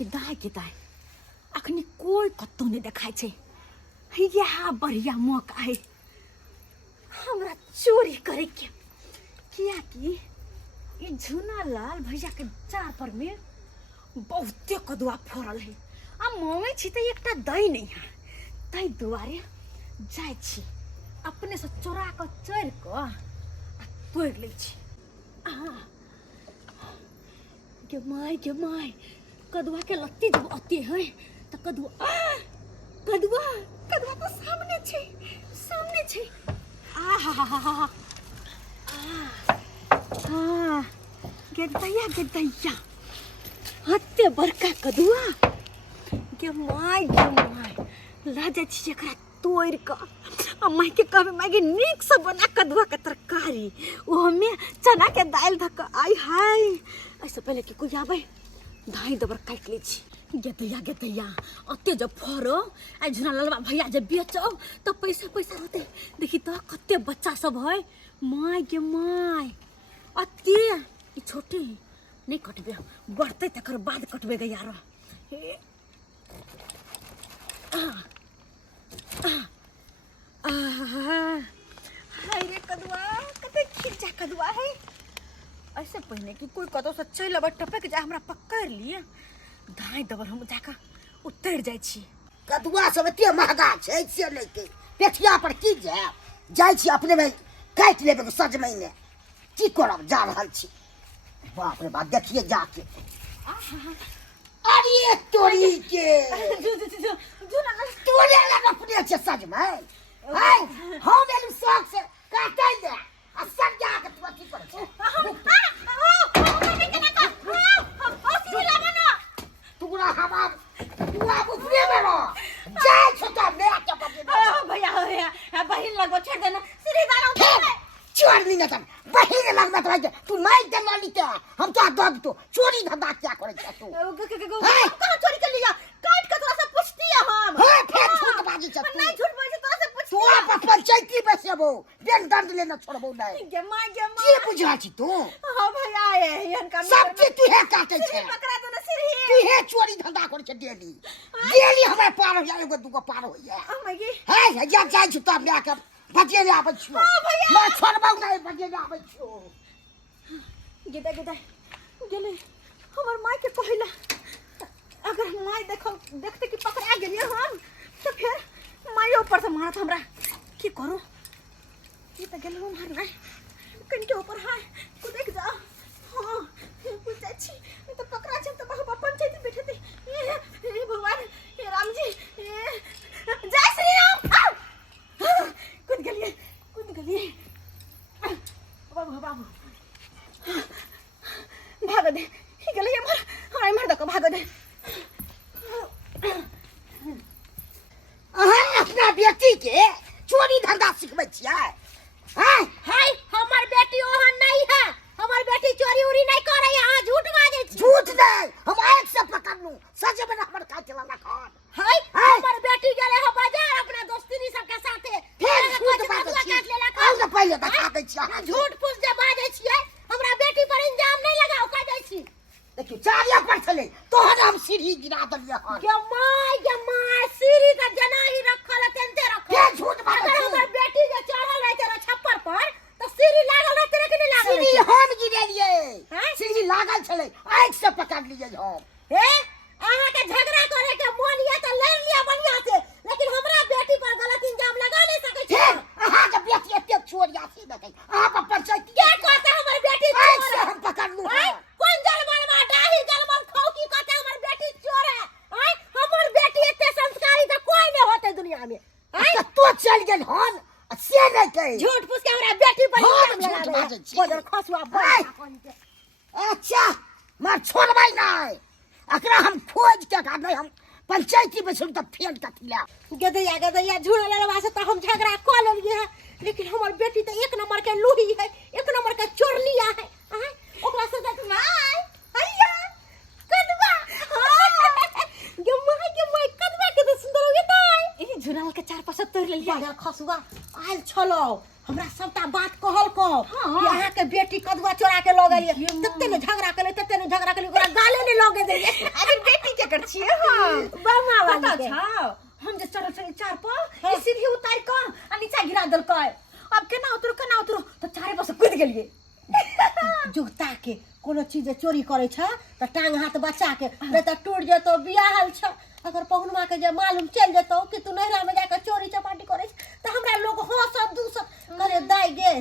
गिदाय अखनी कोई कत्तो नहीं देखाय छे। यह बढ़िया मौका है हमरा चोरी करे के, किया कि ये झुना लाल भैया के चार पर में बहुते कदुआ फरल है। आ मोमे छी त एकटा दई नहीं है, तई दुआरे जाय छी अपने से चोरा के चोर के आ तोड़ ले छी। गे माय कदुआ के लत्ती जब अति है त कदुआ तो सामने छे। गे हत्ते बड़का कदुआ गे माय लाजा छी एकरा तोड़ के आ माय के कहबे माय गे नीक से बना कदुआ के तरकारी, ओ हमें चना के दाल धक आई हाय। ऐसे पहले कि कोई आबे धाई दबर काट ली छी। गे दैया अते जब फरो आ झुना ललवा भैया जब बेचो तो पैसा रहते। देखी तो कते बच्चा सब है। माय गे माय अते ई छोटे नहीं कटबे, बढ़ते तकर बाद कटबे गे यार। हाय रे कदुआ कते खिंचा कदुआ है। ऐसे पहले कि कोई कतो से चल अब टपक जा हमरा पकड़ लिए धाई दबर हम जाका उतर जाय छी। कदुआ सब एते महंगा छै से लेके पेठिया पर की जाय छी अपने में काट लेबे सज महीने की करब जा रहल छी। बाप रे बाप देखिए जाके अरे तोरी के तोरे लग अपने छे सज में हाय हम एलु शौक से काटै ले आ सब जाके तू की कर छे। तुगरा हमार तू आबू फ्री में रह जाय छोटा ले के भैया बहिन लगो छोड़ देना सीधी दाना चोर नहीं नतन बहिन लग मत रह तू मार दे ललिता हम तो दब तो चोरी धंधा क्या करे छ तू कहां चोरी कर लिया काट के तोरा से पूछती है हम। हां फिर झूठ बाजी छ तू नहीं झूठ बोल तोरा से पूछती तोरा पर पंचायती बसेबो बेन दंड लेना छोड़बो नहीं गे माय की बुझा छी तू। हां भैया एहन काम सब चीज तू है काटे छ पकड़ा दो ना सिरी तू है चोरी धंधा करे छ डेली हमरा पार हो जाए एगो दूगो पार हो जाए। मगी हाय जा जाय छ तब ले के बजे ले आबै छियो मैं छोड़बौ नहीं बजे ले आबै छियो। गिदा गेले हमर माय के कहला अगर माय देखते कि पकड़ा गेलिए हम तो फिर माय ऊपर से मारत हमरा की करू। ये तो गेल हम मारना कंटे ऊपर है तू देख जा। हां कुछ अच्छी तो पकड़ा छ तो बाबा पंचायती बैठे थे। हे भगवान हे राम जी जय श्री राम। कूद गलिए बाबू भाग दे ही गले मार दो भाग दे। अपना बेटी के चोरी धंधा सिखबै छियै। हाय हमर बेटी ओहन नहीं है, हमर बेटी चोरी उरी नहीं करे। यहाँ झूठ बाजे छी। झूठ नहीं हम एक से पकड़लू सच में हमर का चला ना खान। हाय हमर बेटी गेले हो बाजार अपना दोस्ती सब के साथे फिर झूठ बाजे छी और पहले बता दै छी झूठ फूस जे बाजे छियै हमरा बेटी पर इंजाम नहीं लगाओ कह दै छी। देखियो चारिया पर चले तोहर हम सीढ़ी गिरा दलिए हन गे माय सीढ़ी का जना ही रखल तेंते रखल। के झूठ बाजे अगर हमर बेटी जे चढ़ल रहे तेरा छप्पर पर तो सीढ़ी लागल रहते कि नहीं लागल। सीढ़ी हम गिरेलिए सीढ़ी लागल छले आँख से पकड़ लिए हम। हे अहाँ के झगड़ा करे के मन ये तो लड़ लिया बढ़िया से, लेकिन हमरा बेटी पर गलत इंजाम लगा नहीं सकै छी। अहाँ के बेटी एते चोरिया छी देखे अहाँ पर पंचायती के कहते हमर बेटी आँख चोर से है। हम पकड़लू कौन जलमल में डाही जलमल खौकी कहते हमर बेटी चोर है। हमर बेटी एते संस्कारी तो कोई नहीं होते दुनिया में। तो चल गेल हन से नहीं कहे झूठ फूस के हमरा बेटी पर इंजाम झूठ लगा बाजे दे। छी। कोदर खसुआ बन अच्छा मार छोड़बै नहीं अकरा हम खोज के का नहीं हम पंचायती में सुन त फेल का थिला। गदैया झूठ ललवा से तो हम झगड़ा कर लेलिए है, लेकिन हमर बेटी तो एक नंबर के लूही है, एक नंबर के चोरलिया है। ओकरा से देख माय हैया कदवा गे माय कदवा के तो सुंदर हो गई। ए झुनाल के चार पांच तोड़ लेलिए बाजार खसुआ आयल छलो हमरा सबटा बात कहल को कि अहाँ के बेटी कदवा चोरा के ल गेलिए। तत्ते ने झगड़ा केले ओकरा गाले ने लगे देलिए। अगर बेटी के कर छिए हम बमा वाली पता के छौ हम जे चढ़ल छली चार पर ई सीढ़ी उतार के आ नीचा गिरा देलकै अब केना उतरू तो चारे पर से कूद गेलिए जुगता के कोनो चीज चोरी करे छ त टांग हाथ बचा के नहीं त टूट जतो बियाहल छ अगर पहुनमा के जे मालूम चल जतो कि तू नहरा में जाकर चोरी चपाटी करे छ त हमरा लोग हंसत दूसत करे दाई गे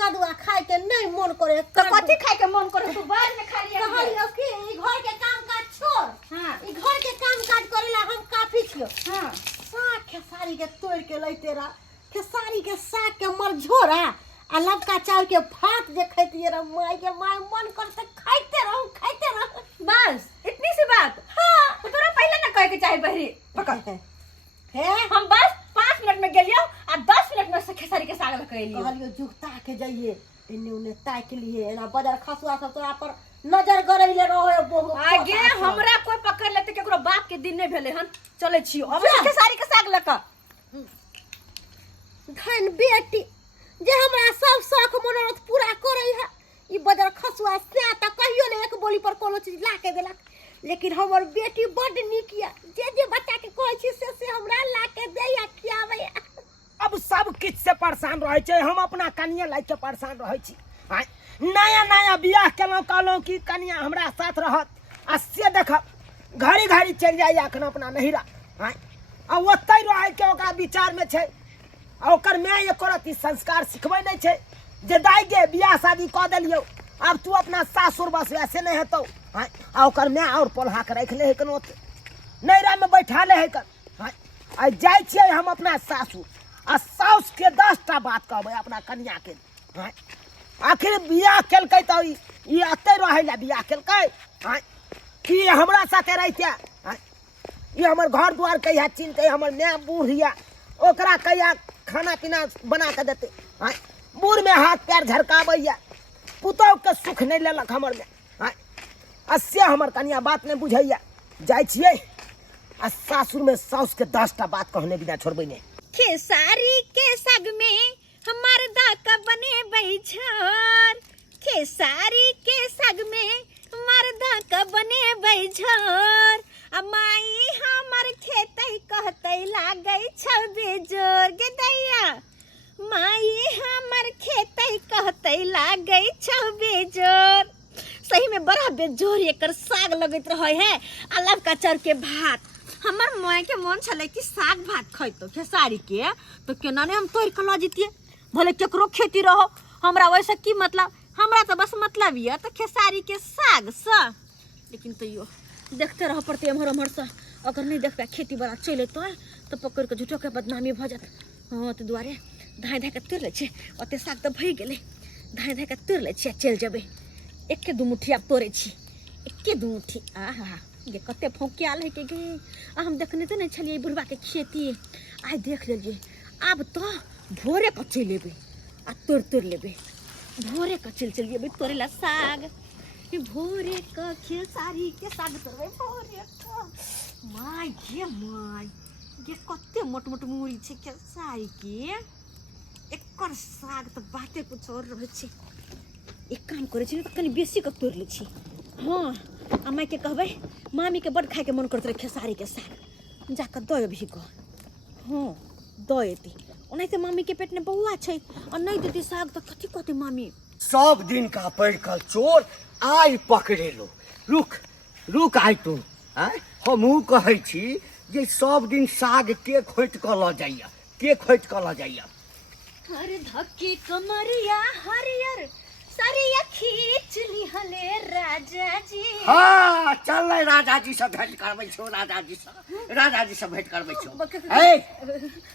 कदुआ खाए के नहीं मन करे तो कथी खाए के मन करे तू बाद में खा लिया कहलियो कि ई घर के काम काज छोड़ हां ई घर के काम काज करेला हम काफी छियो हां साग खेसारी के तोड़ के लैते रहा खेसारी के साग के मर झोरा आ लबका चाउर के भात जे खैतिए रे माय के माय मन करते खाइते रहो बस इतनी सी बात हां तो तोरा पहले ना कहे के चाहे बहरी पकड़ हे हम बस 5 मिनट में गेलियो आ 10 मिनट में से खेसारी के साग लगा लियो कहलियो जुगता के जाइए इन्ने उन्ने ताक लिए एना बाजार खसुआ सब तोरा पर नजर गरैले रहो बहुत आगे हमरा कोई पकड़ लेते केकरो बाप के दिन नहीं भेले हन चले छियो अब खेसारी के साग लका धन बेटी जे हमरा सब शौक मनोरथ पूरा करे है ई बाजार खसुआ से त कहियो ने एक बोली पर कोनो चीज ला के देलक लेकिन हमर बेटी बड निकिया जे बच्चा के कहै छी से हमरा ला के देया खियावे अब सब किछ से परेशान रहे छे हम अपना कनिया लाइक के परेशान रहे छी नया नया बियाह केलो कहलो कि कनिया हमरा साथ रहत आ से देख घड़ी घड़ी चल जाय अखन अपना नहिरा आ ओतै रहे के ओकरा विचार में छे आ ओकर माय एकरत ई संस्कार सिखबै नै छे जे दाई गे बियाह शादी क देलियो अब तू अपना सासुर बस वैसे नहीं हेतौ आ ओकर माय और पोल्हा के रख ले है कनो नहिरा में बैठा ले है कर आ जाय छियै हम अपना सासुर आ साउस के 10टा बात कहबै अपना कन्या के आखिर बियाह केलकै त ई अते रहै ले बियाह केलकै कि हमरा साथे रहिते ई हमर घर द्वार कहिया चिन्हतै हमर माय बूढ़ हिया ओकरा कहिया खाना पीना बना के देते बूढ़ में हाथ पैर झरकाबैया पुतौह के सुख नहीं लेलक हमर में असे हमर कन्या बात नहीं बुझैया जाय छियै आ सासुर में साउस के 10टा बात कहने बिना छोड़बै नहीं खेसारी के साग में हमार दाका बने बैझर खेसारी के साग में हमार दाका बने बैझर अमाई हमर खेतै कहतै लागै छ बेजोर गे दैया माई हमर खेतै कहतै लागै छ बेजोर सही में बड़ा बेजोर एकर साग लगैत रहे है अलग का चाउर के भात हमर मोय के मन छले कि साग भात खैतो खेसारी के तो केना ने हम तोड़ के ल जतिए भले केकरो खेती रहो हमरा वैसे की मतलब हमरा तो बस मतलब ये तो खेसारी के साग सा लेकिन तैयो देखते रह पड़ते हमर सा अगर नहीं देखबे खेती बड़ा चले तो पकड़ के झूठो के बदनामी भ जात हां तो दुआरे धाय धाय के तोड़ ले छे ओते साग तो भई गेले धाय धाय के तोड़ ले छे चल जेबे एके दू मुट्ठी अब तोड़े छी एके दू मुट्ठी आहा ये कते फौकियाल है के गे हम देखने तो नहीं छलिए बुढ़वा के खेती आइ देख लेलिए अब तो भोरे क चल लेबे आ तोड़ लेबे भोरे क चल जेबे तोड़ेला साग भोरे क खेसारी के साग तोड़बे भोरे क माय ये कते मोट मोट मूड़ी छे खेसारी के एकर साग तो बाते कुछ और रहे छे एक काम करे छी त कनी बेसी क तोड़ ले छी हां अम्मा के कहबे मामी के बड़ खाए के मन करत रहे खेसारी के साग जाकर दय भी को हां दयती ओनाइते मामी के पेट में बौआ छै और नहीं देती साग त कथि कहते मामी सब दिन का पढ़कर चोर आई पकड़ेलो रुक आई तू हमहू कहै छी जे सब दिन साग के खोट क ल जाइया अरे धक्के कमरिया हरियर सरिया खींच लिहले राजा जी हाँ चल राजा जी से भेंट करबै छौ राजा जी से भेंट करबै छौ ए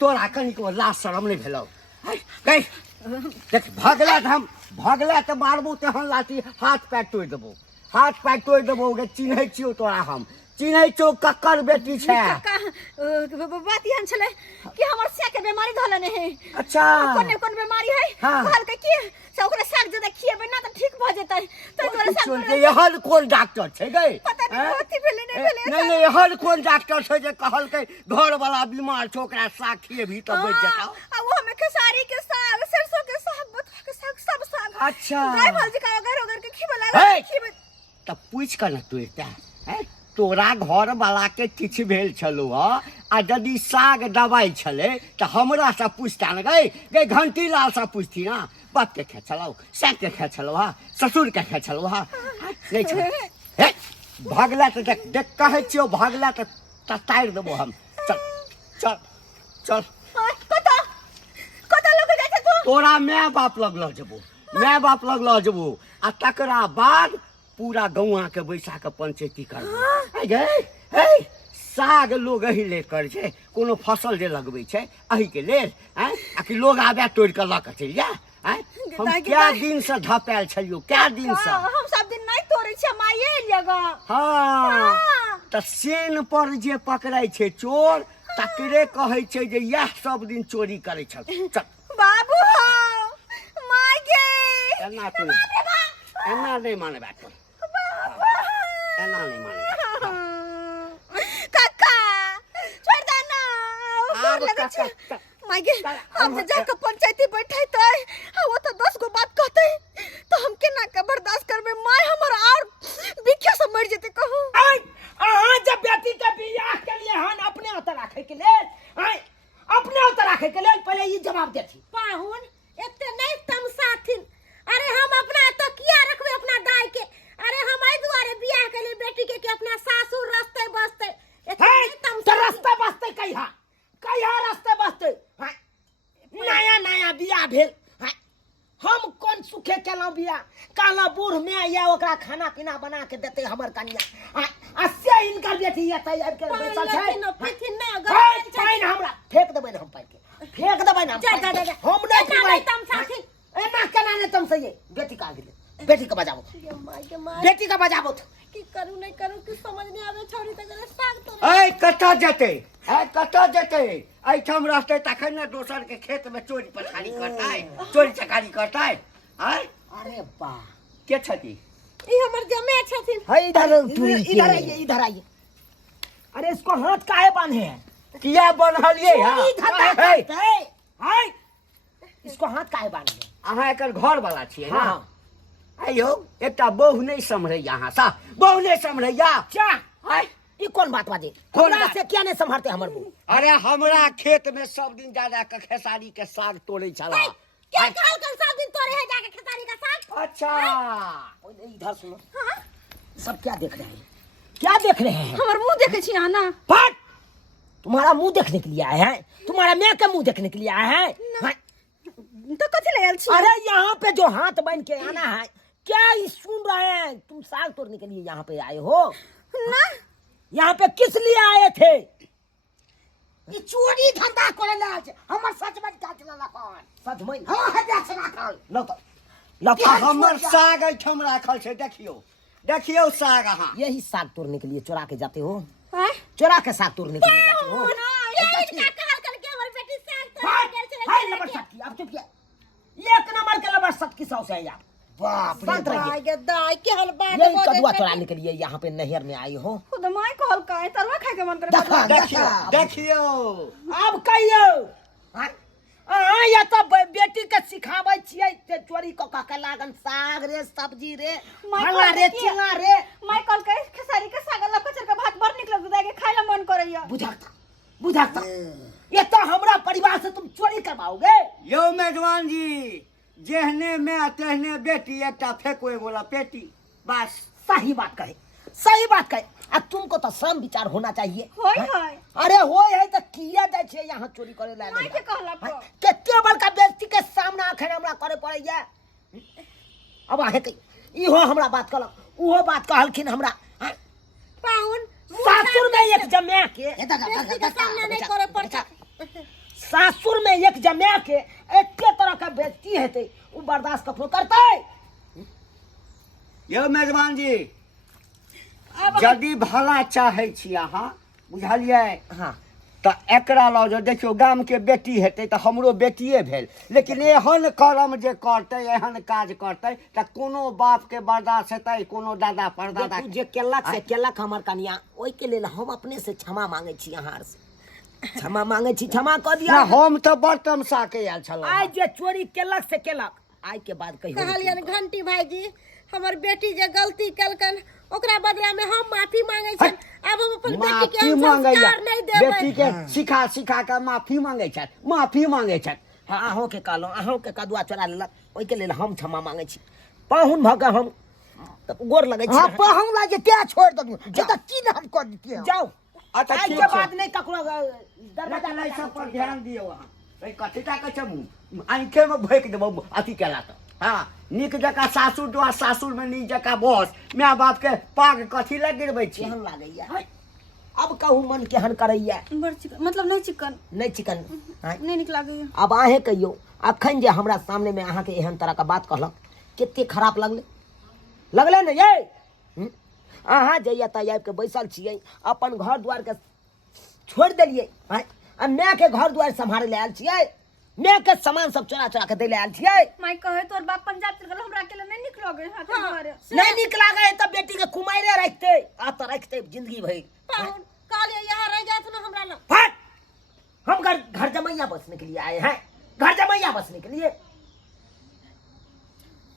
तोरा कनिको लाज शरम नहीं भेलौ कहि देख भगला त मारबो तेहन लाठी हाथ पैर तोड़ देबो गे चिन्है छियौ तोरा हम चिन्है छौ कक्कर बेटी छै बात हम छले कि हमर से के बीमारी धलने है अच्छा कोन बीमारी है कहल के कि से ओकरा साग जदा खिएबे ना त ठीक भ जेतै त तोरा साग यहर कोन डॉक्टर छै गे पता नहीं कथि भेले नहीं यहर कोन डॉक्टर छै जे कहल के घर वाला बीमार छै ओकरा साग खिएबी त बच जेतौ आ वो हमें खेसारी के साग सरसों के साग बथुआ के साग सब साग अच्छा गाय भल जी का घर के खिबे लगा खिबे त पूछ कर न तू एकटा तोरा घर वाला के किछु भेल छलो आ यदि साग दबाई छले तो हमरा से पूछता न गई घंटी लाल से पूछती ना बाप के खे छलो साग के खे छलो ससुर के खे छलो नहीं छल हे भागला तो देख कहे छियो भागला तो तार देबो हम चल चल चल कता लोग जाय छै तू तोरा माय बाप लग ल जेबो माय बाप लग ल जेबो आ तकरा बाद पूरा गौआ के बैसा के पंचायती करबो हे साग लोग एहि ले कर छै कोनो फसल जे लगबै छै एहि के लेल हैं आ कि लोग आबे तोड़ के ल के चल जा हैं हम क्या दिन से धपाल छलियो क्या दिन से हम सब दिन नहीं तोड़े छै माये लेगा हां त सेन पर जे पकड़ै छै चोर तकरे कहै छै जे यह सब दिन चोरी करै छ चल बाबू मागे एना तो एना नहीं माने बात एना नहीं माने काका छोड़ दे ना आब लगे छै काका मागे हम जाके पंचायती बैठे तै वो तो 10 गो बात कहते तो हम केना के बर्दाश्त करबे माय हमर और बिख्या से मर जेते कहू अहाँ जब बेटी के बियाह के लिए हन अपने ओत राखे के लेल अपने ओत राखे के लेल पहले ई जवाब देथि पाहुन एते नहीं तमसाथिन अरे हम अपना तो किया रखबे अपना दाय के अरे हम आई दुआरे बियाह के लिए बेटी के अपना सासुर रास्ते बसते है तो रास्ते बसते कहिया रास्ते बसते नया नया बियाह भेल हम कौन सुखे केलौ बियाह काला बूढ़ में या ओकरा खाना पीना बना के देते हमर कन्या आ से इनकर बेटी या तैयार कर बैठल छै पाइन हमरा फेंक देबै हम पाइन के फेंक देबै ना हम नहीं पीबै तमसाथिन एना केना ने तुम सही बेटी का गेले बेटी के बजाबो बेटी का बजाबो की करू नहीं करू कि समझ नहीं आवे छोरी त करे साग तो ए कता जते ए ठम रहते तखन न दोसर के खेत में चोरी पछाड़ी करता है चोरी चकारी करता है अरे बा के छती ई हमर जमे छथिन है इधर आइए अरे इसको हाथ काहे बांधे हैं किया बनहलिए है इसको हाथ काहे बांधे अहाँ एकर घर वाला छियै ना हां आयो एकटा बहु नहीं समझैया अहाँ सा बहु नहीं समझैया क्या है ई कौन बात बाजे कौन हमरा बात? से क्या नहीं संभालते हमर बहू अरे हमरा खेत में सब दिन जा के खेसारी के साग तोड़े छला क्या कहल कर सब दिन तोरे है जाके खेसारी का साग अच्छा इधर सुनो सब क्या देख रहे हैं क्या देख रहे हैं हमर मुंह देखे छी ना फट तुम्हारा मुंह देखने के लिए आए हैं तुम्हारा मैं का मुंह देखने के लिए आए हैं तो कथि ले आयल छी अरे यहाँ पे जो हाथ बन के आना है क्या ही सुन रहे हैं तुम साग तोड़ने के लिए यहाँ पे आए हो ना यहाँ पे किस लिए आए थे ये चोरी धंधा करे ला हमर सच में क्या चला कौन सच में हां है देख राखल लो तो लफा हमर साग एठम राखल छै देखियो साग अहाँ यही साग तोड़ने के लिए चुरा के जाते हो हैं चुरा के साग तोड़ने के लिए जाते हो ये इनका कहल कर के हमर बेटी साग हाय तोड़े हाय लबर सटकी अब चुप किया एक नंबर के लबर सटकी सौ से आप बाप रे दाई के दाई के हल बात यही कदुआ चुराने के लिए यहाँ पे नहर में आई हो खुद माय कहल का तरवा खाए के मन करे देखियो अब कहियो हाँ या तो बेटी के सिखाबै छियै ते चोरी क के लागन साग रे सब्जी रे फला रे चिंगा रे माय कहल का खेसारी के साग ला कचर के भात भर निकल जाए के खाए ला मन करैया बुझाता ये तो हमरा परिवार से तुम चोरी करवाओगे यो मेजबान जी जेहने में तेहने बेटी एकटा फेंको एगोला पेटी बस सही बात कहे अब तुमको तो सम विचार होना चाहिए होय होय अरे होय है तो किया जाय छै यहाँ चोरी करे ला माय के कहला को केते बड़का व्यक्ति के सामने आखिर हमरा करे पड़ैया अब आहे के इहो हमरा बात कहल उहो बात कहलखिन हमरा पाहुन सासुर में एक जमे के बेटी के सामने नहीं करे पड़ता सासुर में एक जमे के एके तरह का व्यक्ति हेते उ बर्दाश्त कखनो करतै यो मेजबान जी यदि भला चाहे छी अहाँ बुझलियै हाँ तो एकरा लो जो देखियो गाम के बेटी हेतै तो हमरो बेटिए भेल लेकिन एहन कर्म जे करतै एहन काज करतै तो कोनो बाप के बर्दाश्त हेतै कोनो दादा परदादा जे केलक से केलक हमर कन्या ओइ के लेल हम अपने से क्षमा मांगे छी अहाँ से क्षमा मांगे छी क्षमा क दिया ना हम तो बड़ तमसा के आयल छलहुँ आइ जे चोरी केलक से केलक आइ के बाद कहियो कहलियन घंटी भाईजी हमर बेटी जे गलती कलकन ओकरा बदला में हम माफी मांगे छी। अब हम अपन बेटी के माफी हम मांगे संस्कार नहीं देबै। बेटी के सिखा सिखा के माफी मांगे छथि, माफी मांगे छथि। हाँ अहों के कहलहुँ, अहों के कदुआ चोरा लेलक, ओहिके लेल हम क्षमा मांगे छी। पाहुन भऽ के हम गोर लगै छी। हाँ पाहुन ला जे क्या छोड़ दबू जे त की नाम कर दिए जाओ अच्छा आज ठीक के छै। बाद नहीं ककरो दरवाजा लेकिन एहि लगा सब पर ध्यान दियौ अहाँ। एहि कथी टा के छै मुँह आँखे में भोंक देबौ अथी केला तऽ। हाँ नीक जकाँ सासुर दुआ सासुर में नीक जकाँ बस माय बाप के पाग कथी लग गिरबै छी। केहन लागैया अब कहू मन केहन करैया। बड़ चिकन मतलब नहीं चिकन नहीं चिकन नहीं निक लागैया। अब अहें कहियो अखन जे हमरा सामने में अहाँ के एहन तरह का बात कहलक कते खराब लगले लगले ने ये अहाँ जइया तऽ आबि के बैसल छियै अपन घर द्वार के छोड़ देलियै आ माय के घर द्वार सम्हारे ले आयल छियै, माय के सामान सब चोरा चोरा के दै ले आयल छियै। माई कहे तोर बाप पंजाब चल गेल हमरा अकेले नहीं निक लगे हाथ घरे। नहीं निक लागे है तब बेटी के कुमारे रखते आ तो रखते जिंदगी भर। पाहुन काले यहाँ रह जात ना हमरा लग। फट हम घर जमैया बसने के लिए आए हैं, घर जमैया बसने के लिए।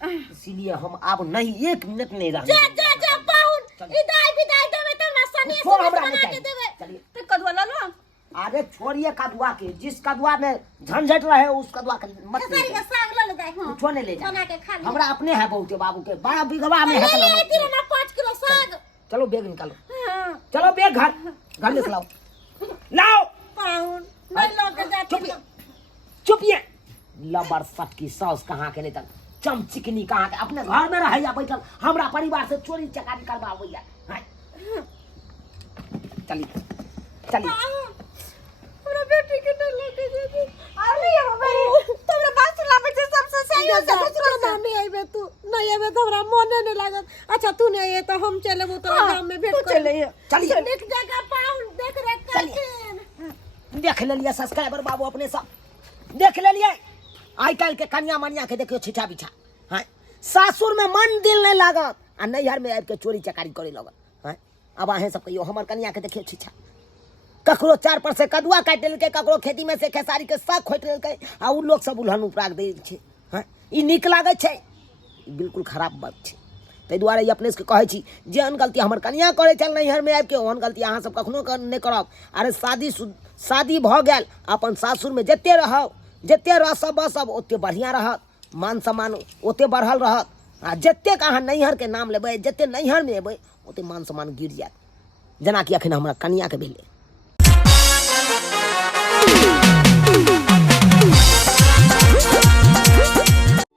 इसीलिए हम अब नहीं एक मिनट नहीं रह जा जा जा पाहुन विदाई देवे त ना सने छोड़ हमरा बना नहीं के चाहिए। देवे। चलिए ते कदुआ ला लो। आगे छोड़िए कदुआ के, जिस कदुआ में झंझट रहे उस कदुआ के मत ले खेसारी के जाओ। साग ले ले जाए। हां कुछो नहीं ले बना जाओ, के खा ले। हमरा अपने है बहुते बाबू के बड़ा बिगवा में ले है ले तो ना 5 किलो साग। चलो बैग निकालो, हां चलो बैग घर में से लाओ लाओ। पाहुन नहीं लोग जाते। चुपिए चुपिए लबर सट की सास कहाँ के नहीं तक चमचिकनी कहाँ के अपने घर में रहैया बैठल हमरा परिवार से चोरी चकारी करवाबैया। हाय चलिए चलिए हमरा बेटी के नहीं लगे जाते। अरे हो भाई तोरे बात सुनाबे छै सबसे सही हो जा। दूसरा ना नहीं आइबे तू नहीं आइबे तो हमरा मन नहीं लागत। अच्छा तू नहीं आए तो हम चलेबो तो गांव में भेंट कर। चलिए निक जगह पाहुन देख रे करके। देख ले लिया सब्सक्राइबर बाबू अपने सब देख ले लिए। आई काल के कन्या मनिया के देखियो छिछा बिछा। हाँ सासुर में मन दिल नहीं लागत आ नैहर में आबि के चोरी चकारी करे लगत। हाँ अब अहें सब कहियो हमर कन्या के देखियो छिछा। ककरो 4 पर से कदुआ काटि लेलकै, ककरो खेती में से खेसारी के साग खोटि लेलकै आ उ लोग सब उल्हन उपराग दै छै। हाँ ई नीक लागै छै, बिल्कुल खराब बात छै। ताहि दुआरे अपने से कहै छी जेहन गलती हमर कन्या करे छल नैहर में आबि के ओहन गलती अहाँ सब कखनो नहीं करब। अरे शादी भऽ गेल अपन सासुर में जते रहब जते रसब बसब ओते बढ़िया रहत, मान सम्मान ओते बढ़ल रहत। आ जतेक अहाँ नैहर के नाम लेबै जते नैहर में एबै ओते मान सम्मान गिर जायत, जेनाकि अखन हमरा कन्या के भेलै।